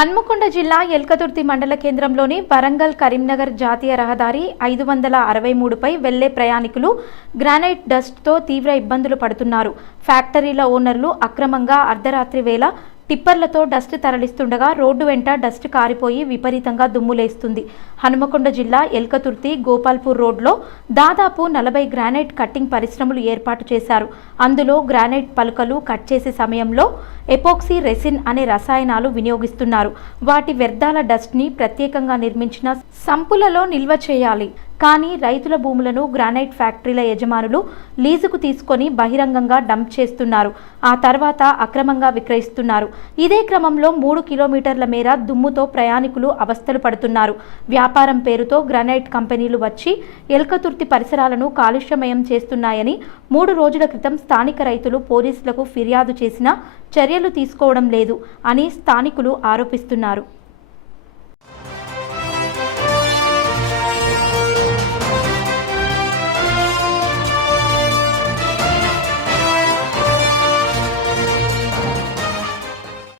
హన్మకొండ జిల్లా ఎల్కతుర్తి మండల కేంద్రంలోని వరంగల్ కరీంనగర్ జాతీయ రహదారి 563పై వెళ్లే ప్రయాణికులు గ్రానైట్ డస్ట్తో తీవ్ర ఇబ్బందులు పడుతున్నారు. ఫ్యాక్టరీల ఓనర్లు అక్రమంగా అర్ధరాత్రి వేళ టిప్పర్లతో డస్ట్ తరలిస్తుండగా రోడ్డు వెంట డస్ట్ కారిపోయి విపరీతంగా దుమ్ములేస్తుంది. హనుమకొండ జిల్లా ఎల్కతుర్తి గోపాల్పూర్ రోడ్లో దాదాపు 40 గ్రానైట్ కట్టింగ్ పరిశ్రమలు ఏర్పాటు చేశారు. అందులో గ్రానైట్ పలుకలు కట్ చేసే సమయంలో ఎపోక్సీ రెసిన్ అనే రసాయనాలు వినియోగిస్తున్నారు. వాటి వ్యర్థాల డస్ట్ని ప్రత్యేకంగా నిర్మించిన సంపులలో నిల్వ చేయాలి. కానీ రైతుల భూములను గ్రానైట్ ఫ్యాక్టరీల యజమానులు లీజుకు తీసుకొని బహిరంగంగా డంప్ చేస్తున్నారు. ఆ తర్వాత అక్రమంగా విక్రయిస్తున్నారు. ఇదే క్రమంలో 3 కిలోమీటర్ల మేర దుమ్ముతో ప్రయాణికులు అవస్థలు పడుతున్నారు. వ్యాపారం పేరుతో గ్రానైట్ కంపెనీలు వచ్చి ఎల్కతుర్తి పరిసరాలను కాలుష్యమయం చేస్తున్నాయని 3 రోజుల క్రితం స్థానిక రైతులు పోలీసులకు ఫిర్యాదు చేసినా చర్యలు తీసుకోవడం లేదు అని స్థానికులు ఆరోపిస్తున్నారు.